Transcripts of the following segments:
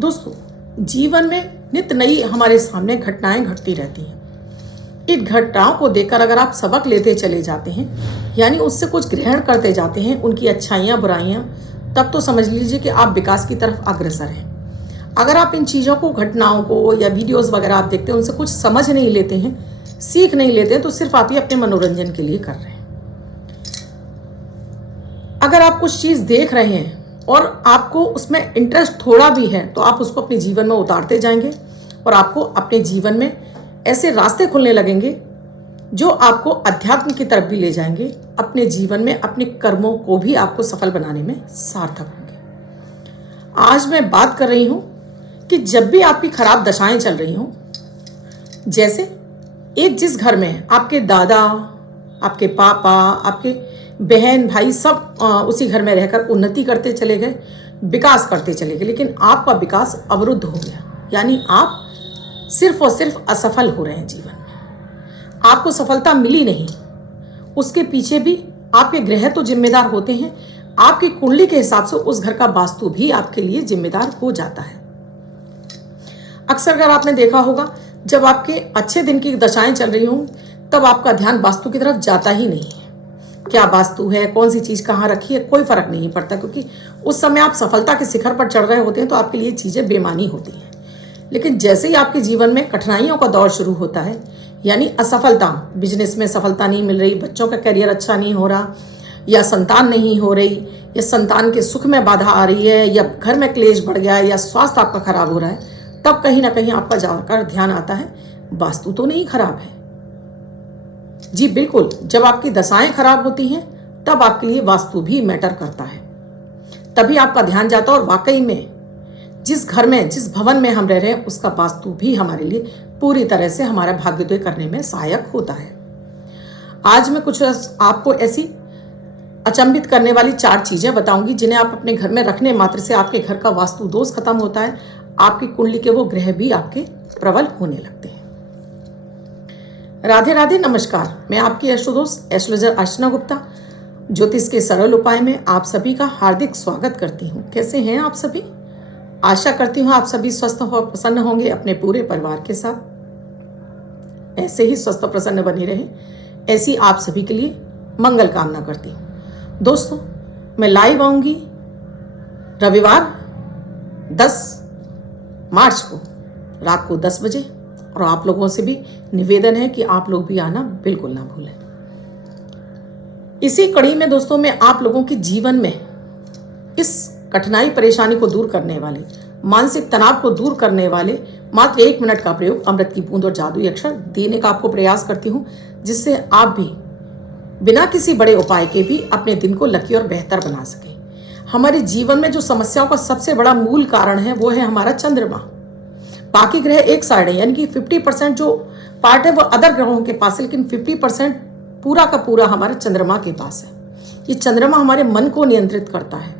दोस्तों, जीवन में नित नई हमारे सामने घटनाएं घटती रहती हैं। इन घटनाओं को देखकर अगर आप सबक लेते चले जाते हैं, यानी उससे कुछ ग्रहण करते जाते हैं, उनकी अच्छाइयाँ बुराइयाँ, तब तो समझ लीजिए कि आप विकास की तरफ अग्रसर हैं। अगर आप इन चीज़ों को, घटनाओं को या वीडियोस वगैरह आप देखते हैं, उनसे कुछ समझ नहीं लेते हैं, सीख नहीं लेते हैं, तो सिर्फ आप ही अपने मनोरंजन के लिए कर रहे हैं। अगर आप कुछ चीज़ देख रहे हैं और आपको उसमें इंटरेस्ट थोड़ा भी है, तो आप उसको अपने जीवन में उतारते जाएंगे और आपको अपने जीवन में ऐसे रास्ते खुलने लगेंगे जो आपको अध्यात्म की तरफ भी ले जाएंगे। अपने जीवन में अपने कर्मों को भी आपको सफल बनाने में सार्थक होंगे। आज मैं बात कर रही हूं कि जब भी आपकी खराब दशाएं चल रही हों, जैसे एक जिस घर में आपके दादा, आपके पापा, आपके बहन भाई सब उसी घर में रहकर उन्नति करते चले गए, विकास करते चले गए, लेकिन आपका विकास अवरुद्ध हो गया, यानी आप सिर्फ और सिर्फ असफल हो रहे हैं जीवन में, आपको सफलता मिली नहीं। उसके पीछे भी आपके ग्रह तो जिम्मेदार होते हैं, आपकी कुंडली के हिसाब से उस घर का वास्तु भी आपके लिए जिम्मेदार हो जाता है। अक्सर अगर आपने देखा होगा, जब आपके अच्छे दिन की दशाएं चल रही हों, तब आपका ध्यान वास्तु की तरफ जाता ही नहीं है। क्या वास्तु है, कौन सी चीज़ कहाँ रखी है, कोई फर्क नहीं पड़ता, क्योंकि उस समय आप सफलता के शिखर पर चढ़ रहे होते हैं, तो आपके लिए चीज़ें बेमानी होती हैं। लेकिन जैसे ही आपके जीवन में कठिनाइयों का दौर शुरू होता है, यानी असफलता, बिजनेस में सफलता नहीं मिल रही, बच्चों का करियर अच्छा नहीं हो रहा, या संतान नहीं हो रही, या संतान के सुख में बाधा आ रही है, या घर में क्लेश बढ़ गया है, या स्वास्थ्य आपका खराब हो रहा है, तब कहीं ना कहीं आपका जाकर ध्यान आता है, वास्तु तो नहीं खराब है। जी बिल्कुल, जब आपकी दशाएं खराब होती हैं, तब आपके लिए वास्तु भी मैटर करता है। तभी आपका ध्यान जाता है और वाकई में जिस घर में, जिस भवन में हम रह रहे हैं, उसका वास्तु भी हमारे लिए पूरी तरह से हमारा भाग्योदय करने में सहायक होता है। आज मैं कुछ आपको ऐसी अचंभित करने वाली 4 चीजें बताऊंगी, जिन्हें आप अपने घर में रखने मात्र से आपके घर का वास्तु दोष खत्म होता है, आपकी कुंडली के वो ग्रह भी आपके प्रबल होने लगते हैं। राधे राधे, नमस्कार। मैं आपकी एस्ट्रोदोस्त एस्ट्रोलॉजर अर्चना गुप्ता ज्योतिष के सरल उपाय में आप सभी का हार्दिक स्वागत करती हूँ। कैसे हैं आप सभी? आशा करती हूँ आप सभी स्वस्थ हो, प्रसन्न होंगे अपने पूरे परिवार के साथ। ऐसे ही स्वस्थ प्रसन्न बने रहे, ऐसी आप सभी के लिए मंगल कामना करती हूँ। दोस्तों, मैं लाइव आऊंगी रविवार 10 मार्च को रात को 10 बजे, और आप लोगों से भी निवेदन है कि आप लोग भी आना बिल्कुल ना भूलें। इसी कड़ी में दोस्तों, मैं आप लोगों के जीवन में इस कठिनाई परेशानी को दूर करने वाले, मानसिक तनाव को दूर करने वाले मात्र 1 मिनट का प्रयोग अमृत की बूंद और जादुई अक्षर देने का आपको प्रयास करती हूँ, जिससे आप भी बिना किसी बड़े उपाय के भी अपने दिन को लकी और बेहतर बना सके। हमारे जीवन में जो समस्याओं का सबसे बड़ा मूल कारण है, वो है हमारा चंद्रमा। बाकी ग्रह एक साइड है, यानी कि 50% जो पार्ट है वो अदर ग्रहों के पास है, लेकिन 50% पूरा का पूरा हमारे चंद्रमा के पास है। ये चंद्रमा हमारे मन को नियंत्रित करता है,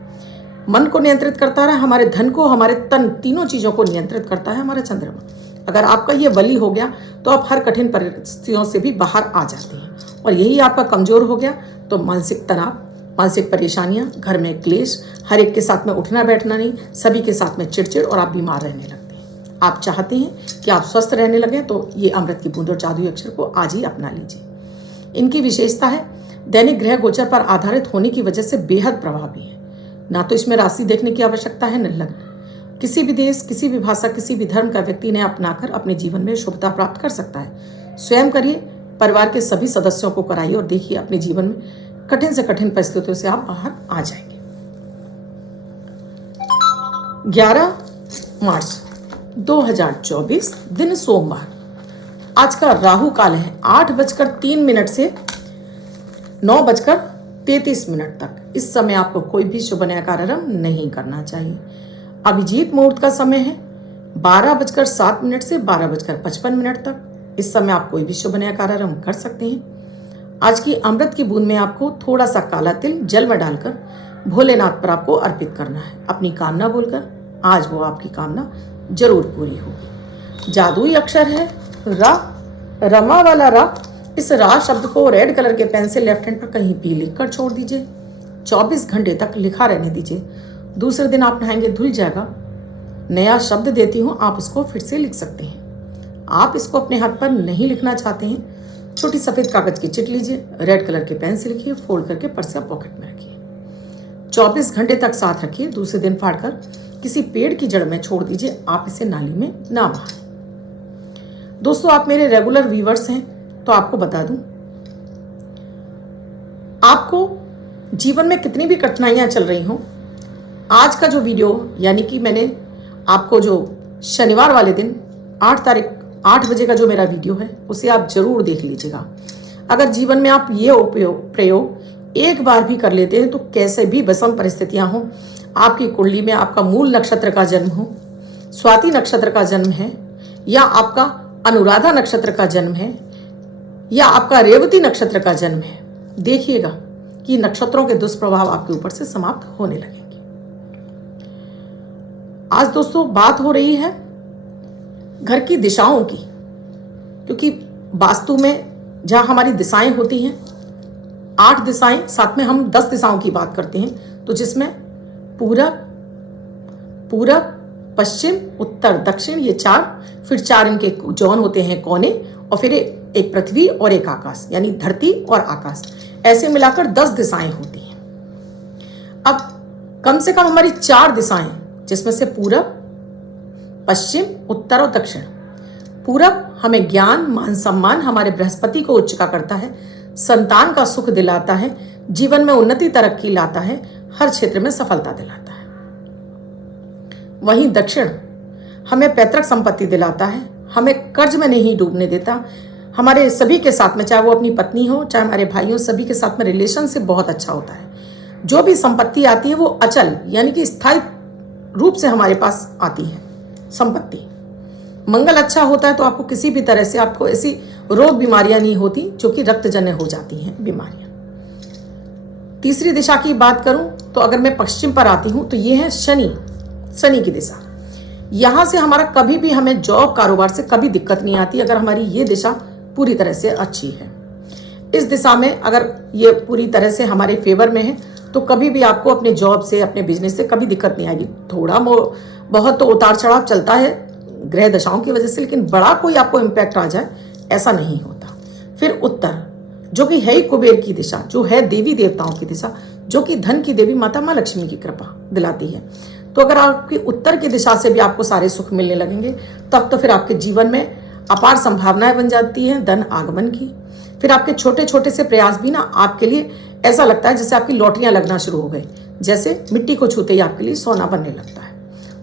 मन को नियंत्रित करता है, हमारे धन को, हमारे तन, तीनों चीज़ों को नियंत्रित करता है हमारा चंद्रमा। अगर आपका ये बली हो गया तो आप हर कठिन परिस्थितियों से भी बाहर आ जाते हैं, और यही आपका कमजोर हो गया तो मानसिक तनाव, मानसिक परेशानियां, घर में क्लेश, हर एक के साथ में उठना बैठना नहीं, सभी के साथ में चिड़चिड़, और आप बीमार रहने लगते हैं। आप चाहते हैं कि आप स्वस्थ रहने लगें, तो ये अमृत की बूंद और जादुई अक्षर को आज ही अपना लीजिए। इनकी विशेषता है दैनिक ग्रह गोचर पर आधारित होने की वजह से बेहद प्रभावी है। ना तो इसमें राशि देखने की आवश्यकता है, न लग्न। किसी भी देश, किसी भी भाषा, किसी भी धर्म का व्यक्ति इन्हें अपनाकर अपने जीवन में शुभता प्राप्त कर सकता है। स्वयं करिए, परिवार के सभी सदस्यों को कराइए, और देखिए अपने जीवन में कठिन से कठिन परिस्थितियों से आप बाहर आ जाएंगे। 11 मार्च 2024 दिन सोमवार। आज का राहु काल है 8:03 से 9:33 तक। इस समय आपको कोई भी शुभ नया कार्यक्रम नहीं करना चाहिए। अभिजीत मुहूर्त का समय है 12:07 से 12:55 तक। इस समय आप कोई भी शुभ नया कार्यक्रम कर सकते हैं। आज की अमृत की बूंद में आपको थोड़ा सा काला तिल जल में डालकर भोलेनाथ पर आपको अर्पित करना है, अपनी कामना बोलकर। आज वो आपकी कामना जरूर पूरी होगी। जादुई अक्षर है रा, रमा वाला रा। इस रा शब्द को रेड कलर के पेन से लेफ्ट हैंड पर कहीं भी लिखकर छोड़ दीजिए। 24 घंटे तक लिखा रहने दीजिए। दूसरे दिन आप नहाएंगे, धुल जाएगा। नया शब्द देती हूँ, आप उसको फिर से लिख सकते हैं। आप इसको अपने हाथ पर नहीं लिखना चाहते हैं, छोटी सफ़ेद कागज़ की चिट लीजिए, रेड कलर के पेन से लिखिए, फोल्ड करके पर्स या पॉकेट में रखिए। 24 घंटे तक साथ रखिए, दूसरे दिन फाड़कर किसी पेड़ की जड़ में छोड़ दीजिए। आप इसे नाली में ना बहाएं। दोस्तों, आप मेरे रेगुलर व्यूअर्स हैं तो आपको बता दूं, आपको जीवन में कितनी भी कठिनाइयां चल रही हों, आज का जो वीडियो यानी कि मैंने आपको जो शनिवार वाले दिन 8 तारीख 8 बजे का जो मेरा वीडियो है उसे आप जरूर देख लीजिएगा। अगर जीवन में आप ये प्रयोग एक बार भी कर लेते हैं तो कैसे भी विषम परिस्थितियां हों, आपकी कुंडली में आपका मूल नक्षत्र का जन्म हो, स्वाति नक्षत्र का जन्म है, या आपका अनुराधा नक्षत्र का जन्म है, या आपका रेवती नक्षत्र का जन्म है, देखिएगा कि नक्षत्रों के दुष्प्रभाव आपके ऊपर से समाप्त होने लगेंगे। आज दोस्तों बात हो रही है घर की दिशाओं की, क्योंकि वास्तु में जहां हमारी दिशाएं होती हैं 8 दिशाएं, साथ में हम 10 दिशाओं की बात करते हैं, तो जिसमें पूरब, पश्चिम, उत्तर, दक्षिण, ये 4, फिर 4 इनके जोन होते हैं, कोने, और फिर एक पृथ्वी और एक आकाश, यानी धरती और आकाश, ऐसे मिलाकर 10 दिशाएं होती हैं। अब कम से कम हमारी 4 दिशाएं, जिसमें से पूरब, पश्चिम, उत्तर और दक्षिण। पूरब हमें ज्ञान, मान सम्मान, हमारे बृहस्पति को उच्च का करता है, संतान का सुख दिलाता है, जीवन में उन्नति तरक्की लाता है, हर क्षेत्र में सफलता दिलाता है। वहीं दक्षिण हमें पैतृक संपत्ति दिलाता है, हमें कर्ज में नहीं डूबने देता, हमारे सभी के साथ में, चाहे वो अपनी पत्नी हो चाहे हमारे भाई हो, सभी के साथ में रिलेशनशिप बहुत अच्छा होता है। जो भी संपत्ति आती है वो अचल यानी कि स्थायी रूप से हमारे पास आती है संपत्ति। मंगल अच्छा होता है तो आपको किसी भी तरह से आपको ऐसी रोग बीमारियां नहीं होती जो कि रक्तजन्य हो जाती हैं बीमारियां। तीसरी दिशा की बात करूं तो अगर मैं पश्चिम पर आती हूं तो ये है शनि की दिशा। यहां से हमारा कभी भी हमें जॉब कारोबार से कभी दिक्कत नहीं आती अगर हमारी ये दिशा पूरी तरह से अच्छी है। इस दिशा में अगर ये पूरी तरह से हमारे फेवर में है तो कभी भी आपको अपने जॉब से, अपने बिजनेस से कभी दिक्कत नहीं आएगी। थोड़ा बहुत तो उतार चढ़ाव चलता है ग्रह दशाओं की वजह से, लेकिन बड़ा कोई आपको इम्पैक्ट आ जाए ऐसा नहीं होता। फिर उत्तर, जो कि है ही कुबेर की दिशा, जो है देवी देवताओं की दिशा, जो कि धन की देवी माता माँ लक्ष्मी की कृपा दिलाती है। तो अगर आपकी उत्तर की दिशा से भी आपको सारे सुख मिलने लगेंगे तब तो फिर आपके जीवन में अपार संभावनाएं बन जाती हैं धन आगमन की। फिर आपके छोटे छोटे से प्रयास भी ना आपके लिए ऐसा लगता है जैसे आपकी लॉटरियां लगना शुरू हो गई, जैसे मिट्टी को छूते ही आपके लिए सोना बनने लगता है।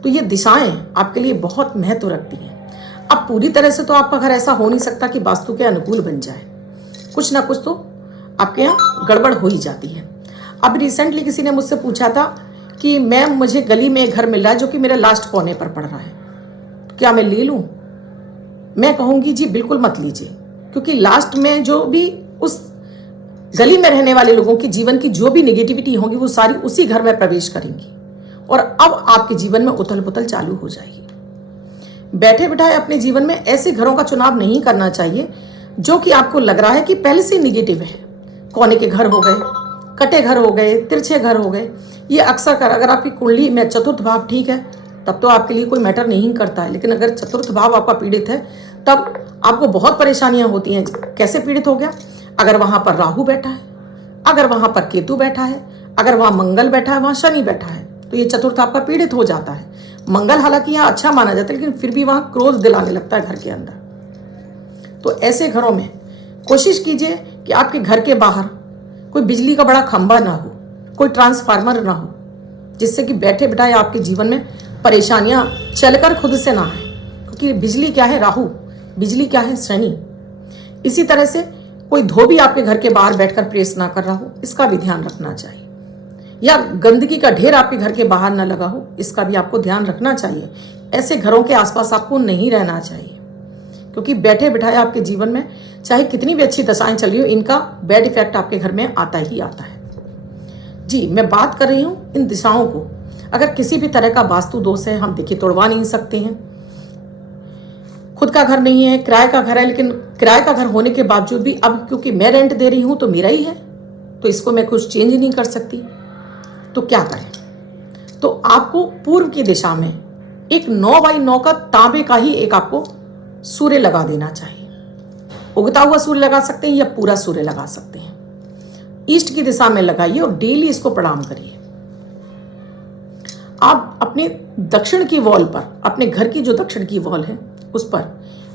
तो ये दिशाएं आपके लिए बहुत महत्व रखती हैं। अब पूरी तरह से तो आपका घर ऐसा हो नहीं सकता कि वास्तु के अनुकूल बन जाए, कुछ ना कुछ तो आपके यहाँ गड़बड़ हो ही जाती है। अब रिसेंटली किसी ने मुझसे पूछा था कि मुझे गली में एक घर मिल रहा है जो कि मेरे लास्ट कोने पर पड़ रहा है, तो क्या मैं ले लूँ? मैं कहूँगी जी बिल्कुल मत लीजिए, क्योंकि लास्ट में जो भी उस गली में रहने वाले लोगों की जीवन की जो भी नेगेटिविटी होगी वो सारी उसी घर में प्रवेश करेंगी और अब आपके जीवन में उथल पुथल चालू हो जाएगी। बैठे बिठाए अपने जीवन में ऐसे घरों का चुनाव नहीं करना चाहिए जो कि आपको लग रहा है कि पहले से निगेटिव है। कोने के घर हो गए, कटे घर हो गए, तिरछे घर हो गए, ये अक्सर कर, अगर आपकी कुंडली में चतुर्थ भाव ठीक है तब तो आपके लिए कोई मैटर नहीं करता है, लेकिन अगर चतुर्थ भाव आपका पीड़ित है तब आपको बहुत परेशानियां होती हैं। कैसे पीड़ित हो गया? अगर वहां पर राहु बैठा है, अगर वहां पर केतु बैठा है, अगर वहां मंगल बैठा है, वहां शनि बैठा है, तो ये चतुर्थ आपका पीड़ित हो जाता है। मंगल हालांकि यहाँ अच्छा माना जाता है लेकिन फिर भी वहां क्रोध दिलाने लगता है घर के अंदर। तो ऐसे घरों में कोशिश कीजिए कि आपके घर के बाहर कोई बिजली का बड़ा खंभा ना हो, कोई ट्रांसफार्मर ना हो, जिससे कि बैठे बिठाए आपके जीवन में परेशानियां चलकर खुद से ना आए, क्योंकि बिजली क्या है? राहु। बिजली क्या है? शनि। इसी तरह से कोई धोबी आपके घर के बाहर बैठकर प्रेस ना कर रहा हो, इसका भी ध्यान रखना चाहिए, या गंदगी का ढेर आपके घर के बाहर ना लगा हो, इसका भी आपको ध्यान रखना चाहिए। ऐसे घरों के आसपास आपको नहीं रहना चाहिए, क्योंकि बैठे बिठाए आपके जीवन में चाहे कितनी भी अच्छी दशाएं चल रही हो, इनका बैड इफेक्ट आपके घर में आता ही आता है। जी, मैं बात कर रही हूँ इन दिशाओं को। अगर किसी भी तरह का वास्तु दोष है, हम देखिए तोड़वा नहीं सकते हैं। खुद का घर नहीं है, किराए का घर है, लेकिन किराए का घर होने के बावजूद भी अब क्योंकि मैं रेंट दे रही हूँ तो मेरा ही है, तो इसको मैं कुछ चेंज नहीं कर सकती, तो क्या करें? तो आपको पूर्व की दिशा में एक 9x9 का तांबे का ही एक आपको सूर्य लगा देना चाहिए। उगता हुआ सूर्य लगा सकते हैं या पूरा सूर्य लगा सकते हैं। ईस्ट की दिशा में लगाइए और डेली इसको प्रणाम करिए। आप अपने दक्षिण की वॉल पर, अपने घर की जो दक्षिण की वॉल है उस पर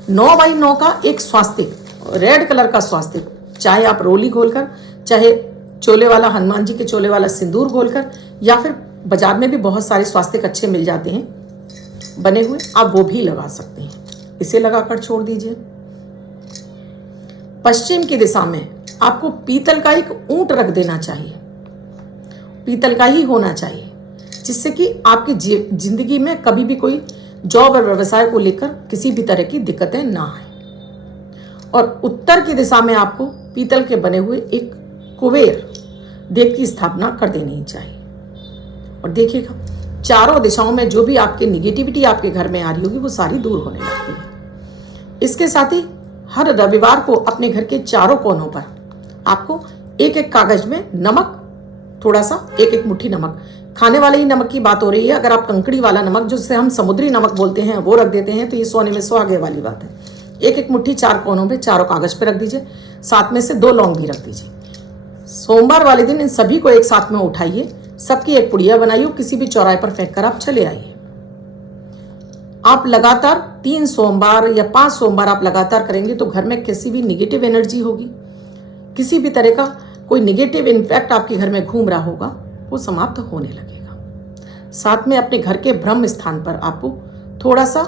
9x9 का एक स्वास्तिक, रेड कलर का स्वास्तिक, चाहे आप रोली घोलकर, चाहे चोले वाला, हनुमान जी के चोले वाला सिंदूर घोलकर, या फिर बाजार में भी बहुत सारे स्वास्तिक अच्छे मिल जाते हैं बने हुए, आप वो भी लगा सकते हैं। इसे लगाकर छोड़ दीजिए। पश्चिम की दिशा में आपको पीतल का एक ऊंट रख देना चाहिए, पीतल का ही होना चाहिए, जिससे कि आपकी जिंदगी में कभी भी कोई जॉब और व्यवसाय को लेकर किसी भी तरह की दिक्कतें ना आए। और उत्तर की दिशा में आपको पीतल के बने हुए एक कुबेर देव की स्थापना कर देनी चाहिए। और देखिएगा चारों दिशाओं में जो भी आपकी निगेटिविटी आपके घर में आ रही होगी वो सारी दूर होने लगती है। इसके साथ ही हर रविवार को अपने घर के चारों कोनों पर आपको एक एक कागज में नमक, थोड़ा सा, एक एक मुट्ठी नमक, खाने वाले ही नमक की बात हो रही है। अगर आप कंकड़ी वाला नमक, जिसे हम समुद्री नमक बोलते हैं, वो रख देते हैं तो ये सोने में सुहागे वाली बात है। एक एक मुट्ठी चार कोनों पे, चारों कागज पे रख दीजिए। साथ में से 2 लौंग भी रख दीजिए। सोमवार वाले दिन इन सभी को एक साथ में उठाइए, सबकी एक पुड़िया बनाइए, किसी भी चौराहे पर फेंक कर आप चले आइए। आप लगातार 3 सोमवार या 5 सोमवार आप लगातार करेंगे तो घर में किसी भी निगेटिव एनर्जी होगी, किसी भी तरह का कोई निगेटिव इम्पैक्ट आपके घर में घूम रहा होगा, वो समाप्त होने लगेगा। साथ में अपने घर के ब्रह्म स्थान पर आपको थोड़ा सा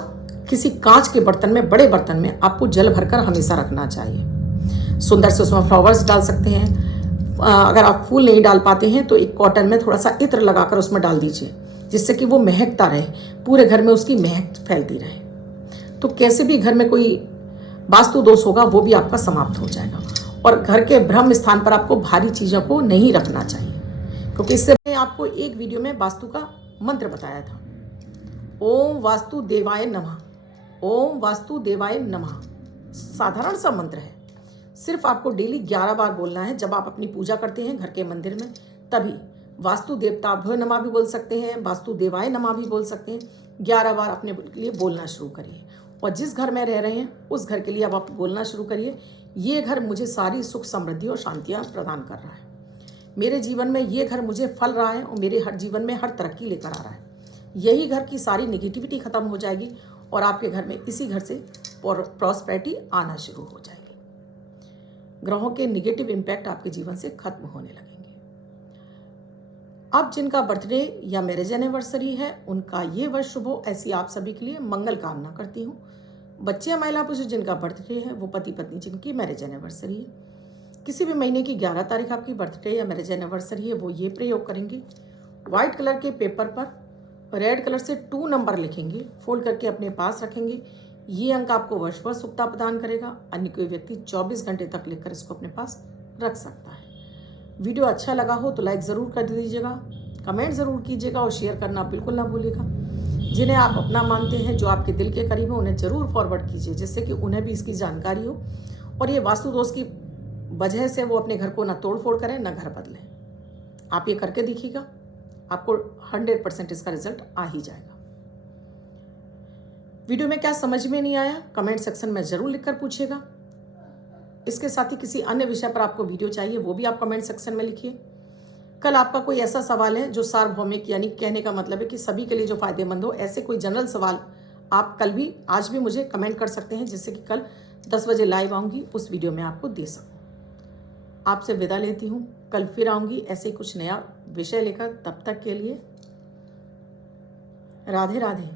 किसी कांच के बर्तन में, बड़े बर्तन में आपको जल भरकर हमेशा रखना चाहिए। सुंदर से उसमें फ्लावर्स डाल सकते हैं। अगर आप फूल नहीं डाल पाते हैं तो एक कॉटन में थोड़ा सा इत्र लगाकर उसमें डाल दीजिए, जिससे कि वो महकता रहे, पूरे घर में उसकी महक फैलती रहे। तो कैसे भी घर में कोई वास्तु दोष होगा वो भी आपका समाप्त हो जाएगा। और घर के ब्रह्म स्थान पर आपको भारी चीज़ों को नहीं रखना चाहिए, क्योंकि इससे मैंने आपको एक वीडियो में वास्तु का मंत्र बताया था, ओम वास्तु देवाय नमः, ओम वास्तु देवाय नमः। साधारण सा मंत्र है, सिर्फ आपको डेली 11 बार बोलना है। जब आप अपनी पूजा करते हैं घर के मंदिर में, तभी वास्तु देवता भय नमः भी बोल सकते हैं, वास्तु देवाय नमः भी बोल सकते हैं। 11 बार अपने लिए बोलना शुरू करिए। और जिस घर में रह रहे हैं उस घर के लिए अब आप बोलना शुरू करिए, ये घर मुझे सारी सुख समृद्धि और शांतियाँ प्रदान कर रहा है, मेरे जीवन में ये घर मुझे फल रहा है और मेरे हर जीवन में हर तरक्की लेकर आ रहा है। यही घर की सारी निगेटिविटी खत्म हो जाएगी और आपके घर में इसी घर से प्रॉस्पेरिटी आना शुरू हो जाएगी। ग्रहों के निगेटिव इम्पैक्ट आपके जीवन से खत्म होने लगेंगे। अब जिनका बर्थडे या मैरिज एनिवर्सरी है उनका ये वर्ष शुभ हो, ऐसी आप सभी के लिए मंगल कामना करती हूँ। बच्चे या महिला पुरुष जिनका बर्थडे है, वो पति पत्नी जिनकी मैरिज एनिवर्सरी है, किसी भी महीने की 11 तारीख आपकी बर्थडे या मैरिज एनिवर्सरी है, वो ये प्रयोग करेंगे। व्हाइट कलर के पेपर पर रेड कलर से 2 नंबर लिखेंगे, फोल्ड करके अपने पास रखेंगे। ये अंक आपको वर्ष भर सुखता प्रदान करेगा। अन्य कोई व्यक्ति 24 घंटे तक लिखकर इसको अपने पास रख सकता है। वीडियो अच्छा लगा हो तो लाइक ज़रूर कर दीजिएगा, कमेंट ज़रूर कीजिएगा और शेयर करना बिल्कुल ना भूलिएगा। जिन्हें आप अपना मानते हैं, जो आपके दिल के करीब हो, उन्हें ज़रूर फॉरवर्ड कीजिए, जिससे कि उन्हें भी इसकी जानकारी हो और ये वास्तु दोष की वजह से वो अपने घर को ना तोड़ फोड़ करें ना घर बदलें। आप ये करके देखिएगा, आपको 100% इसका रिजल्ट आ ही जाएगा। वीडियो में क्या समझ में नहीं आया कमेंट सेक्शन में ज़रूर लिखकर पूछिएगा। इसके साथ ही किसी अन्य विषय पर आपको वीडियो चाहिए वो भी आप कमेंट सेक्शन में लिखिए। कल आपका कोई ऐसा सवाल है जो सार्वभौमिक, यानी कहने का मतलब है कि सभी के लिए जो फायदेमंद हो, ऐसे कोई जनरल सवाल आप कल भी, आज भी मुझे कमेंट कर सकते हैं, जिससे कि कल 10 बजे लाइव आऊँगी, उस वीडियो में आपको दे सकूँ। आपसे विदा लेती हूँ, कल फिर आऊँगी ऐसे कुछ नया विषय लेकर। तब तक के लिए राधे राधे।